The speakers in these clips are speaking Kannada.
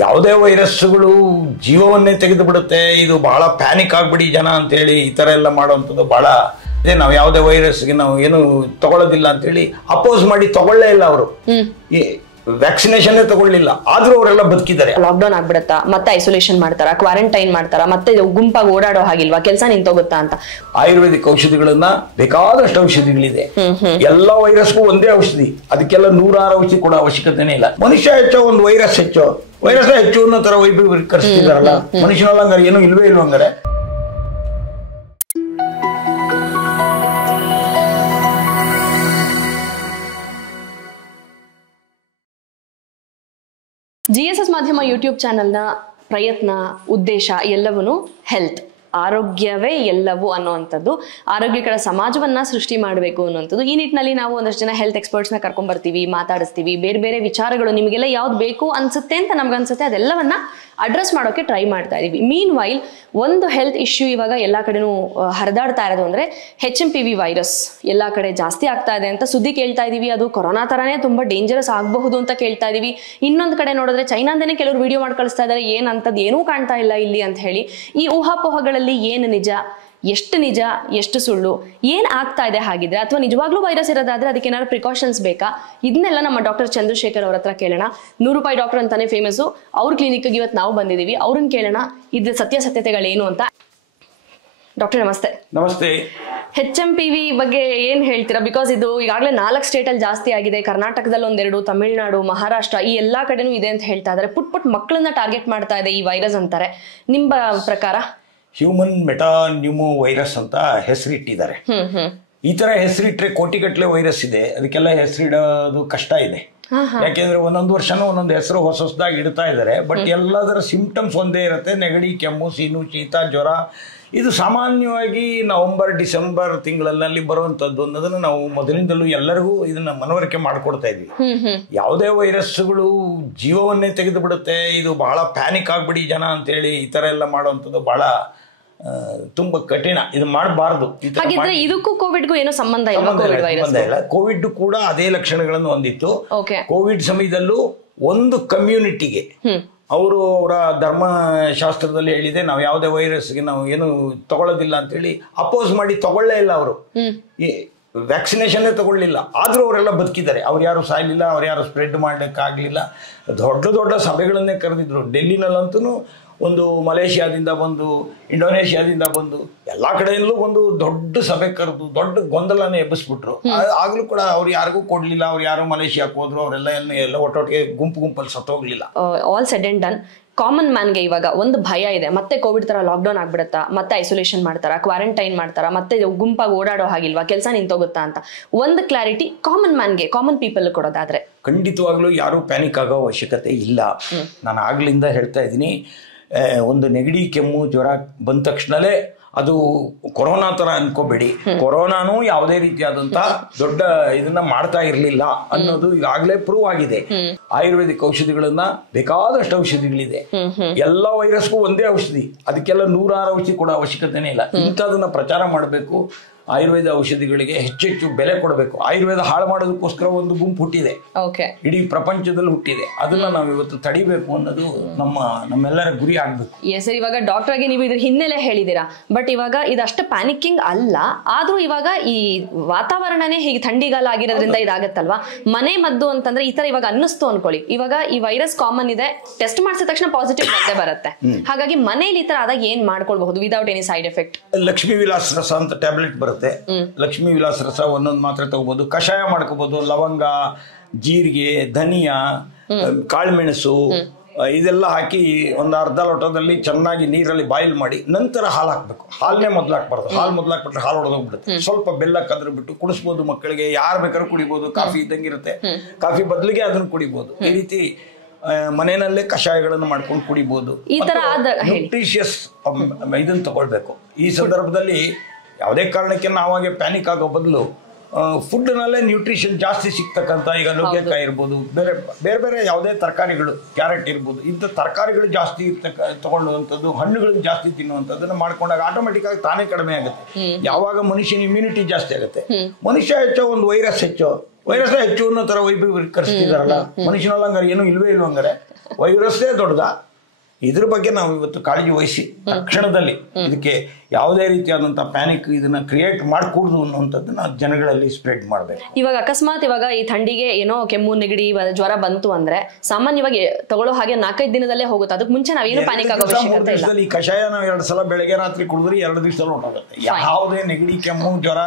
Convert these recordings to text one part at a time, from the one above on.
ಯಾವುದೇ ವೈರಸ್ಗಳು ಜೀವವನ್ನೇ ತೆಗೆದು ಬಿಡುತ್ತೆ. ಇದು ಬಹಳ ಪ್ಯಾನಿಕ್ ಆಗ್ಬಿಡಿ ಜನ ಅಂತೇಳಿ ಈ ತರ ಎಲ್ಲ ಮಾಡುವಂಥದ್ದು ಬಹಳ ಇದೆ. ನಾವು ಯಾವುದೇ ವೈರಸ್ಗೆ ನಾವು ಏನು ತಗೊಳ್ಳೋದಿಲ್ಲ ಅಂತೇಳಿ ಅಪೋಸ್ ಮಾಡಿ ತಗೊಳ್ಳೇ ಇಲ್ಲ ಅವರು. ವ್ಯಾಕ್ಸಿನೇಷನ್ ತಗೊಳ್ಳಿಲ್ಲ, ಆದ್ರೂ ಅವರೆಲ್ಲ ಬದುಕಿದ್ದಾರೆ. ಲಾಕ್ಡೌನ್ ಆಗ್ಬಿಡತ್ತಾ, ಮತ್ತೆ ಐಸೋಲೇಷನ್ ಮಾಡ್ತಾರ, ಕ್ವಾರಂಟೈನ್ ಮಾಡ್ತಾರ, ಮತ್ತೆ ಗುಂಪಾಗಿ ಓಡಾಡೋ ಹಾಗಿಲ್ವಾ, ಕೆಲಸ ನಿಂತೋಗುತ್ತಾ ಅಂತ. ಆಯುರ್ವೇದಿಕ್ ಔಷಧಿಗಳನ್ನ ಬೇಕಾದಷ್ಟು ಔಷಧಿಗಳಿದೆ. ಎಲ್ಲಾ ವೈರಸ್ಗೂ ಒಂದೇ ಔಷಧಿ, ಅದಕ್ಕೆಲ್ಲ 106 ಔಷಧಿ ಕೊಡೋ ಅವಶ್ಯಕತೆನೇ ಇಲ್ಲ. ಮನುಷ್ಯ ಹೆಚ್ಚೋ ಒಂದು ವೈರಸ್ ಹೆಚ್ಚೋ, ವೈರಸ್ ಹೆಚ್ಚು ಅನ್ನೋ ತರ ವೈಭವೀಕರಿಸ್ತಿದಾರಲ್ಲ, ಮನುಷ್ಯನಲ್ಲ ಹಂಗಾರೆ ಏನು ಇಲ್ವೇ ಇಲ್ವ ಹಂಗಾರೆ. GSS ಮಾಧ್ಯಮ ಯೂಟ್ಯೂಬ್ ಚಾನೆಲ್ನ ಪ್ರಯತ್ನ, ಉದ್ದೇಶ ಎಲ್ಲವೂ ಹೆಲ್ತ್, ಆರೋಗ್ಯವೇ ಎಲ್ಲವೂ ಅನ್ನುವಂಥದ್ದು, ಆರೋಗ್ಯಕರ ಸಮಾಜವನ್ನ ಸೃಷ್ಟಿ ಮಾಡಬೇಕು ಅನ್ನುವಂಥದ್ದು. ಈ ನಿಟ್ಟಿನಲ್ಲಿ ನಾವು ಒಂದಷ್ಟು ಜನ ಹೆಲ್ತ್ ಎಕ್ಸ್ಪರ್ಟ್ಸ್ನ ಕರ್ಕೊಂಡ್ ಬರ್ತೀವಿ, ಮಾತಾಡಿಸ್ತೀವಿ, ಬೇರೆ ಬೇರೆ ವಿಚಾರಗಳು ನಿಮಗೆಲ್ಲ ಯಾವ್ದು ಬೇಕು ಅನ್ಸುತ್ತೆ ಅಂತ ನಮ್ಗನ್ಸುತ್ತೆ ಅದೆಲ್ಲವನ್ನ ಅಡ್ರೆಸ್ ಮಾಡೋಕೆ ಟ್ರೈ ಮಾಡ್ತಾ ಇದೀವಿ. ಮೀನ್ ವೈಲ್ ಒಂದು ಹೆಲ್ತ್ ಇಶ್ಯೂ ಇವಾಗ ಎಲ್ಲಾ ಕಡೆನೂ ಹರಿದಾಡ್ತಾ ಇರೋದು ಅಂದ್ರೆ HMPV ವೈರಸ್ ಎಲ್ಲಾ ಕಡೆ ಜಾಸ್ತಿ ಆಗ್ತಾ ಇದೆ ಅಂತ ಸುದ್ದಿ ಕೇಳ್ತಾ ಇದೀವಿ. ಅದು ಕೊರೋನಾ ತರಾನೇ ತುಂಬಾ ಡೇಂಜರಸ್ ಆಗಬಹುದು ಅಂತ ಕೇಳ್ತಾ ಇದೀವಿ. ಇನ್ನೊಂದು ಕಡೆ ನೋಡಿದ್ರೆ ಚೈನಾದಿಂದನೇ ಕೆಲವರು ವಿಡಿಯೋ ಮಾಡಿ ಕಳಿಸ್ತಾ ಇದ್ದಾರೆ, ಏನಂತದ್ದು ಏನೂ ಕಾಣ್ತಾ ಇಲ್ಲ ಇಲ್ಲಿ ಅಂತ ಹೇಳಿ. ಈ ಊಹಾಪೋಹಗಳಲ್ಲಿ ಏನು ನಿಜ, ಎಷ್ಟು ನಿಜ, ಎಷ್ಟು ಸುಳ್ಳು, ಏನ್ ಆಗ್ತಾ ಇದೆ ಹಾಗಿದ್ರೆ, ಅಥವಾ ನಿಜವಾಗ್ಲೂ ವೈರಸ್ ಇರೋದಾದ್ರೆ ಅದಕ್ಕೆ ಏನಾದ್ರು ಪ್ರಿಕಾಷನ್ಸ್ ಬೇಕಾ, ಇದನ್ನೆಲ್ಲ ನಮ್ಮ ಡಾಕ್ಟರ್ ಚಂದ್ರಶೇಖರ್ ಅವ್ರ ಹತ್ರ ಕೇಳೋಣ. 100 ರೂಪಾಯಿ ಡಾಕ್ಟರ್ ಅಂತಾನೆ ಫೇಮಸ್, ಅವ್ರ ಕ್ಲಿನಿಕ್ಗೆ ಇವತ್ತು ನಾವು ಬಂದಿದೀವಿ. ಅವ್ರನ್ನ ಕೇಳೋಣ ಇದ್ರ ಸತ್ಯಾಸತ್ಯತೆಗಳೇನು ಅಂತ. ಡಾಕ್ಟರ್ ನಮಸ್ತೆ. ನಮಸ್ತೆ. HMPV ಬಗ್ಗೆ ಏನ್ ಹೇಳ್ತೀರಾ? ಬಿಕಾಸ್ ಇದು ಈಗಾಗಲೇ 4 ಸ್ಟೇಟ್ ಅಲ್ಲಿ ಜಾಸ್ತಿ ಆಗಿದೆ, ಕರ್ನಾಟಕದಲ್ಲಿ 1-2, ತಮಿಳುನಾಡು, ಮಹಾರಾಷ್ಟ್ರ ಈ ಎಲ್ಲಾ ಕಡೆನೂ ಇದೆ ಅಂತ ಹೇಳ್ತಾ ಇದಾರೆ. ಪುಟ್ ಮಕ್ಕಳನ್ನ ಟಾರ್ಗೆಟ್ ಮಾಡ್ತಾ ಇದೆ ಈ ವೈರಸ್ ಅಂತಾರೆ. ನಿಮ್ಮ ಪ್ರಕಾರ? ಹ್ಯೂಮನ್ ಮೆಟಾನ್ಯೂಮೋ ವೈರಸ್ ಅಂತ ಹೆಸರಿಟ್ಟಿದ್ದಾರೆ. ಈ ತರ ಹೆಸರಿಟ್ರೆ ಕೋಟಿಗಟ್ಟಲೆ ವೈರಸ್ ಇದೆ, ಅದಕ್ಕೆಲ್ಲ ಹೆಸರಿಡೋದು ಕಷ್ಟ ಇದೆ. ಯಾಕೆಂದ್ರೆ ಒಂದೊಂದು ವರ್ಷನೂ ಒಂದೊಂದು ಹೆಸರು ಹೊಸದಾಗಿ ಇಡ್ತಾ ಇದ್ದಾರೆ. ಬಟ್ ಎಲ್ಲದರ ಸಿಂಪ್ಟಮ್ಸ್ ಒಂದೇ ಇರುತ್ತೆ, ನೆಗಡಿ, ಕೆಮ್ಮು, ಸೀನು, ಶೀತ, ಜ್ವರ. ಇದು ಸಾಮಾನ್ಯವಾಗಿ ನವೆಂಬರ್ ಡಿಸೆಂಬರ್ ತಿಂಗಳಲ್ಲಿ ಬರುವಂತದ್ದು ಅನ್ನೋದನ್ನ ನಾವು ಮೊದಲಿಂದಲೂ ಎಲ್ಲರಿಗೂ ಇದನ್ನ ಮನವರಿಕೆ ಮಾಡ್ಕೊಡ್ತಾ ಇದ್ವಿ. ಯಾವುದೇ ವೈರಸ್ಗಳು ಜೀವವನ್ನೇ ತೆಗೆದು ಬಿಡುತ್ತೆ, ಇದು ಬಹಳ ಪ್ಯಾನಿಕ್ ಆಗ್ಬಿಡಿ ಜನ ಅಂತೇಳಿ ಈ ತರ ಎಲ್ಲ ಮಾಡುವಂಥದ್ದು ಬಹಳ ತುಂಬಾ ಕಠಿಣ. ಇದು ಮಾಡಬಾರ್ದು. ಇದಕ್ಕೂ ಕೋವಿಡ್ಗೂ ಏನೋ ಸಂಬಂಧ ಇಲ್ಲ. ಕೋವಿಡ್ ಕೂಡ ಅದೇ ಲಕ್ಷಣಗಳನ್ನು ಹೊಂದಿತ್ತು. ಕೋವಿಡ್ ಸಮಯದಲ್ಲೂ ಒಂದು ಕಮ್ಯುನಿಟಿಗೆ ಅವರು ಅವರ ಧರ್ಮಶಾಸ್ತ್ರದಲ್ಲಿ ಹೇಳಿದೆ, ನಾವು ಯಾವುದೇ ವೈರಸ್ಗೆ ನಾವು ಏನು ತಗೊಳ್ಳೋದಿಲ್ಲ ಅಂತ ಹೇಳಿ ಅಪೋಸ್ ಮಾಡಿ ತಗೊಳ್ಳೇ ಇಲ್ಲ ಅವರು. ವ್ಯಾಕ್ಸಿನೇಷನ್ ತಗೊಳ್ಳಿಲ್ಲ, ಆದ್ರೂ ಅವರೆಲ್ಲ ಬದುಕಿದ್ದಾರೆ. ಅವ್ರು ಯಾರು ಸಾಯ್ಲಿಲ್ಲ, ಅವ್ರು ಯಾರು ಸ್ಪ್ರೆಡ್ ಮಾಡಲಿಕ್ಕಾಗಲಿಲ್ಲ. ದೊಡ್ಡ ದೊಡ್ಡ ಸಭೆಗಳನ್ನೇ ಕರೆದಿದ್ರು. ಡೆಲ್ಲಿನಲ್ಲಂತೂ ಒಂದು ಮಲೇಷಿಯಾದಿಂದ ಬಂದು, ಇಂಡೋನೇಷಿಯಾದಿಂದ ಬಂದು, ಎಲ್ಲಾ ಕಡೆಯಲ್ಲೂ ಒಂದು ದೊಡ್ಡ ಸಭೆ ಕರೆದು ದೊಡ್ಡ ಗೊಂದಲನೇ ಎಬ್ಬಿಸ್ಬಿಟ್ರು. ಆಗ್ಲೂ ಕೂಡ ಅವ್ರು ಯಾರಿಗೂ ಕೊಡ್ಲಿಲ್ಲ. ಅವ್ರು ಯಾರು ಮಲೇಷಿಯಾಕ್ಕೆ ಹೋದ್ರು, ಅವರೆಲ್ಲ ಒಟ್ಟೊಟ್ಟಿಗೆ ಗುಂಪಲ್ಲಿ ಸತ್ತೋಗ್ಲಿಲ್ಲ. All said and done. Common ಮ್ಯಾನ್ಗೆ ಇವಾಗ ಒಂದು ಭಯ ಇದೆ, ಮತ್ತೆ ಕೋವಿಡ್ ತರ ಲಾಕ್ಡೌನ್ ಆಗ್ಬಿಡತ್ತಾ, ಮತ್ತೆ ಐಸೋಲೇಷನ್ ಮಾಡ್ತಾರ, ಕ್ವಾರಂಟೈನ್ ಮಾಡ್ತಾರ, ಮತ್ತೆ ಗುಂಪಾಗಿ ಓಡಾಡೋ ಹಾಗಿಲ್ವಾ, ಕೆಲಸ ನಿಂತೋಗುತ್ತಾ ಅಂತ ಒಂದು ಕ್ಲಾರಿಟಿ ಕಾಮನ್ ಮ್ಯಾನ್ಗೆ, ಕಾಮನ್ ಪೀಪಲ್ ಕೊಡೋದಾದ್ರೆ. ಖಂಡಿತವಾಗ್ಲೂ ಯಾರು ಪ್ಯಾನಿಕ್ ಆಗೋ ಅವಶ್ಯಕತೆ ಇಲ್ಲ. ನಾನು ಆಗ್ಲಿಂದ ಹೇಳ್ತಾ ಇದ್ದೀನಿ, ಒಂದು ನೆಗಡಿ, ಕೆಮ್ಮು, ಜ್ವರ ಬಂದ ತಕ್ಷಣಲೇ ಅದು ಕೊರೋನಾ ತರ ಅನ್ಕೋಬೇಡಿ. ಕೊರೋನಾನು ಯಾವುದೇ ರೀತಿಯಾದಂತ ದೊಡ್ಡ ಇದನ್ನ ಮಾಡ್ತಾ ಇರ್ಲಿಲ್ಲ ಅನ್ನೋದು ಈಗಾಗಲೇ ಪ್ರೂವ್ ಆಗಿದೆ. ಆಯುರ್ವೇದಿಕ್ ಔಷಧಿಗಳನ್ನ ಬೇಕಾದಷ್ಟು ಔಷಧಿಗಳಿದೆ. ಎಲ್ಲಾ ವೈರಸ್ಗೂ ಒಂದೇ ಔಷಧಿ, ಅದಕ್ಕೆಲ್ಲ 106 ಔಷಧಿ ಕೊಡೋ ಅವಶ್ಯಕತೆನೇ ಇಲ್ಲ. ಇಂಥದನ್ನ ಪ್ರಚಾರ ಮಾಡಬೇಕು. ಆಯುರ್ವೇದ ಔಷಧಿಗಳಿಗೆ ಹೆಚ್ಚೆಚ್ಚು ಬೆಲೆ ಕೊಡಬೇಕು. ಆಯುರ್ವೇದ ಹಾಳು ಮಾಡೋದಕ್ಕೋಸ್ಕರ ಒಂದು ಗುಂಪು ಹುಟ್ಟಿದೆ, ಇಡೀ ಪ್ರಪಂಚದಲ್ಲಿ ಹುಟ್ಟಿದೆ. ಅದನ್ನ ನಾವು ಇವತ್ತು ತಡಿಬೇಕು ಅನ್ನೋದು ನಮ್ಮೆಲ್ಲರ ಗುರಿ ಆಗ್ಬೇಕು. ಸರ್, ಇವಾಗ ಡಾಕ್ಟರ್ಗೆ ನೀವು ಇದ್ರ ಹಿನ್ನೆಲೆ ಹೇಳಿದೀರಾ, ಬಟ್ ಇವಾಗ ಇದಷ್ಟು ಪ್ಯಾನಿಕಿಂಗ್ ಅಲ್ಲ, ಆದ್ರೂ ಇವಾಗ ಈ ವಾತಾವರಣನೇ ಹೀಗೆ ಥಂಡಿಗಾಲ ಆಗಿರೋದ್ರಿಂದ ಇದಾಗತ್ತಲ್ವಾ. ಮನೆ ಮದ್ದು ಅಂತಂದ್ರೆ ಈ ತರ ಇವಾಗ ಅನ್ನಿಸ್ತು ಅನ್ಕೊಳ್ಳಿ, ಇವಾಗ ಈ ವೈರಸ್ ಕಾಮನ್ ಇದೆ, ಟೆಸ್ಟ್ ಮಾಡಿಸಿದ ತಕ್ಷಣ ಪಾಸಿಟಿವ್ ಬಂದೇ ಬರುತ್ತೆ. ಹಾಗಾಗಿ ಮನೇಲಿ ಈ ತರ ಆದಾಗ ಏನ್ ಮಾಡ್ಕೊಳ್ಬಹುದು without any side effect? Lakshmi Vilas ರಸ ಅಂತ ಟ್ಯಾಬ್ಲೆಟ್ ಬರುತ್ತೆ. ಲಕ್ಷ್ಮೀ ವಿಲಾಸ್ ರಸ ಒಂದೊಂದು ಮಾತ್ರೆ ತಗೋಬಹುದು, ಕಷಾಯ ಮಾಡ್ಕೋಬಹುದು. ಲವಂಗ, ಜೀರಿಗೆ, ಧನಿಯಾ, ಕಾಳುಮೆಣಸು ಇದೆಲ್ಲ ಹಾಕಿ ಒಂದು ಅರ್ಧ ಲೋಟದಲ್ಲಿ ಚೆನ್ನಾಗಿ ನೀರಲ್ಲಿ ಬಾಯ್ಲ್ ಮಾಡಿ ನಂತರ ಹಾಲು ಹಾಕ್ಬೇಕು. ಹಾಲನ್ನೇ ಮೊದಲು ಹಾಕ್ಬಾರ್ದು. ಹಾಲು ಮೊದಲು ಹಾಕ್ಬಿಟ್ರೆ ಹಾಲು ಹೊಡೆದೋಗ್ಬಿಡುತ್ತೆ. ಸ್ವಲ್ಪ ಬೆಲ್ಲ ಕದ್ರ ಬಿಟ್ಟು ಕುಡಿಸ್ಬೋದು ಮಕ್ಕಳಿಗೆ. ಯಾರು ಬೇಕಾದ್ರೂ ಕುಡಿಬಹುದು. ಕಾಫಿ ಇದ್ದಂಗಿರುತ್ತೆ, ಕಾಫಿ ಬದಲಿಗೆ ಅದನ್ನು ಕುಡಿಬಹುದು. ಈ ರೀತಿ ಮನೆಯಲ್ಲೇ ಕಷಾಯಗಳನ್ನು ಮಾಡ್ಕೊಂಡು ಕುಡಿಬಹುದು. ನ್ಯೂಟ್ರಿಷಿಯಸ್ ಇದನ್ನ ತಗೊಳ್ಬೇಕು. ಈ ಸಂದರ್ಭದಲ್ಲಿ ಯಾವುದೇ ಕಾರಣಕ್ಕೆ ನಾವಾಗೆ ಪ್ಯಾನಿಕ್ ಆಗೋ ಬದಲು ಫುಡ್ನಲ್ಲೇ ನ್ಯೂಟ್ರಿಷನ್ ಜಾಸ್ತಿ ಸಿಗ್ತಕ್ಕಂಥ, ಈಗ ನುಗ್ಗೆಕಾಯಿ ಇರ್ಬೋದು, ಬೇರೆ ಬೇರೆ ಯಾವುದೇ ತರಕಾರಿಗಳು, ಕ್ಯಾರೆಟ್ ಇರ್ಬೋದು, ಇಂಥ ತರಕಾರಿಗಳು ಜಾಸ್ತಿ ತಗೊಳ್ಳುವಂಥದ್ದು, ಹಣ್ಣುಗಳನ್ನು ಜಾಸ್ತಿ ತಿನ್ನುವಂಥದ್ದನ್ನು ಮಾಡ್ಕೊಂಡಾಗ ಆಟೋಮೆಟಿಕ್ ಆಗಿ ತಾನೇ ಕಡಿಮೆ ಆಗುತ್ತೆ. ಯಾವಾಗ ಮನುಷ್ಯನ ಇಮ್ಯುನಿಟಿ ಜಾಸ್ತಿ ಆಗುತ್ತೆ. ಮನುಷ್ಯ ಹೆಚ್ಚೋ ಒಂದು ವೈರಸ್ ಹೆಚ್ಚೋ, ವೈರಸ್ ಹೆಚ್ಚು ಅನ್ನೋ ತರ ವೈಭವೀಕರಿಸ್ತಿದಾರಲ್ಲ, ಮನುಷ್ಯನಲ್ಲ ಹಂಗಾರೆ ಏನು ಇಲ್ವೇ ಇಲ್ವ ಹಂಗಾರೆ. ವೈರಸ್ಸೇ ದೊಡ್ಡದ. ಇದ್ರ ಬಗ್ಗೆ ನಾವು ಇವತ್ತು ಕಾಳಜಿ ವಹಿಸಿ ತಕ್ಷಣದಲ್ಲಿ ಇದಕ್ಕೆ ಯಾವುದೇ ರೀತಿಯಾದಂಥ ಪ್ಯಾನಿಕ್ ಇದನ್ನ ಕ್ರಿಯೇಟ್ ಮಾಡಕೂಡದು ಅನ್ನುವಂಥದ್ದನ್ನ ಜನಗಳಲ್ಲಿ ಸ್ಪ್ರೆಡ್ ಮಾಡಬೇಕು. ಇವಾಗ ಅಕಸ್ಮಾತ್ ಇವಾಗ ಈ ಥಂಡಿಗೆ ಏನೋ ಕೆಮ್ಮು ನೆಗಡಿ ಜ್ವರ ಬಂತು ಅಂದ್ರೆ ಸಾಮಾನ್ಯವಾಗಿ ತಗೊಳ್ಳೋ ಹಾಗೆ 4-5 ದಿನದಲ್ಲೇ ಹೋಗುತ್ತೆ. ಅದಕ್ಕೆ ಮುಂಚೆ ನಾವೇನು ಪ್ಯಾನಿಕ್ ಆಗೋ ಅವಶ್ಯಕತೆ ಇಲ್ಲ. ಈ ಕಷಾಯ ನಾವು 2 ಸಲ ಬೆಳಗ್ಗೆ ರಾತ್ರಿ ಕುಡಿದ್ರೆ 2 ದಿವಸದಲ್ಲಿ ಹೊರಟೋಗುತ್ತೆ. ಯಾವುದೇ ನೆಗಡಿ ಕೆಮ್ಮು ಜ್ವರ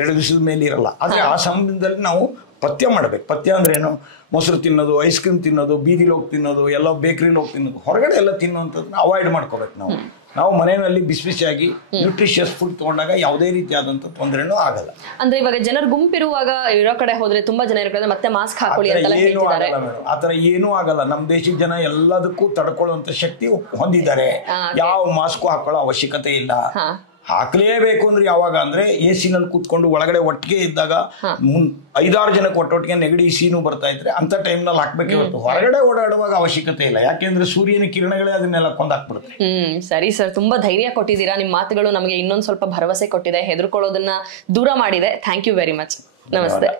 2 ದಿವಸದ ಮೇಲೆ ಇರಲ್ಲ. ಆದ್ರೆ ಆ ಸಮಯದಲ್ಲಿ ನಾವು ಪಥ್ಯ ಮಾಡಬೇಕು. ಪಥ್ಯ ಅಂದ್ರೆ ಏನು? ಮೊಸರು ತಿನ್ನೋದು, ಐಸ್ ಕ್ರೀಮ್ ತಿನ್ನೋದು, ಬೀದಿಲಿ ಹೋಗಿ ತಿನ್ನೋದು, ಎಲ್ಲ ಬೇಕ್ರಿಲಿ ಹೋಗಿ ತಿನ್ನೋದು, ಹೊರಗಡೆ ಎಲ್ಲ ತಿನ್ನುವಂಥದ್ದನ್ನ ಅವಾಯ್ಡ್ ಮಾಡ್ಕೋಬೇಕು. ನಾವು ಮನೆಯಲ್ಲಿ ಬಿಸಿಯಾಗಿ ನ್ಯೂಟ್ರಿಷಿಯಸ್ ಫುಡ್ ತಗೊಂಡಾಗ ಯಾವುದೇ ರೀತಿಯಾದಂಥ ತೊಂದರೆನೂ ಆಗಲ್ಲ. ಅಂದ್ರೆ ಇವಾಗ ಜನರು ಗುಂಪಿರುವಾಗ ಇರೋ ಕಡೆ ಹೋದ್ರೆ ತುಂಬಾ ಜನ ಇರೋ ಮತ್ತೆ ಮಾಸ್ಕ್ ಹಾಕೊಳ್ಳಿ ಅಂತೆಲ್ಲ ಹೇಳ್ತಿದ್ದಾರೆ. ಆತರ ಏನೂ ಆಗಲ್ಲ. ನಮ್ಮ ದೇಶದ ಜನ ಎಲ್ಲದಕ್ಕೂ ತಡ್ಕೊಳ್ಳುವಂತ ಶಕ್ತಿ ಹೊಂದಿದ್ದಾರೆ. ಯಾವ ಮಾಸ್ಕು ಹಾಕೊಳ್ಳೋ ಅವಶ್ಯಕತೆ ಇಲ್ಲ. ಹಾಕ್ಲೇಬೇಕು ಅಂದ್ರೆ ಯಾವಾಗ ಅಂದ್ರೆ AC-ನಲ್ಲಿ ಕೂತ್ಕೊಂಡು ಒಳಗಡೆ ಒಟ್ಟಿಗೆ ಇದ್ದಾಗ 5-6 ಜನಕ್ಕೆ ಒಟ್ಟೊಟ್ಟಿಗೆ ನೆಗಡಿ ಸೀನು ಬರ್ತಾ ಇದ್ರೆ ಅಂತ ಟೈಮ್ನಲ್ಲಿ ಹಾಕ್ಬೇಕೆ ಹೊರತು ಹೊರಗಡೆ ಓಡಾಡುವಾಗ ಅವಶ್ಯಕತೆ ಇಲ್ಲ. ಯಾಕೆಂದ್ರೆ ಸೂರ್ಯನ ಕಿರಣಗಳೇ ಅದನ್ನೆಲ್ಲ ಕೊಂದಾಕ್ಬಿಡುತ್ತೆ. ಸರಿ ಸರ್, ತುಂಬಾ ಧೈರ್ಯ ಕೊಟ್ಟಿದ್ದೀರಾ. ನಿಮ್ಮ ಮಾತುಗಳು ನಮಗೆ ಇನ್ನೊಂದು ಸ್ವಲ್ಪ ಭರವಸೆ ಕೊಟ್ಟಿದೆ, ಹೆದರ್ಕೊಳ್ಳೋದನ್ನ ದೂರ ಮಾಡಿದೆ. Thank you very much. ನಮಸ್ತೆ.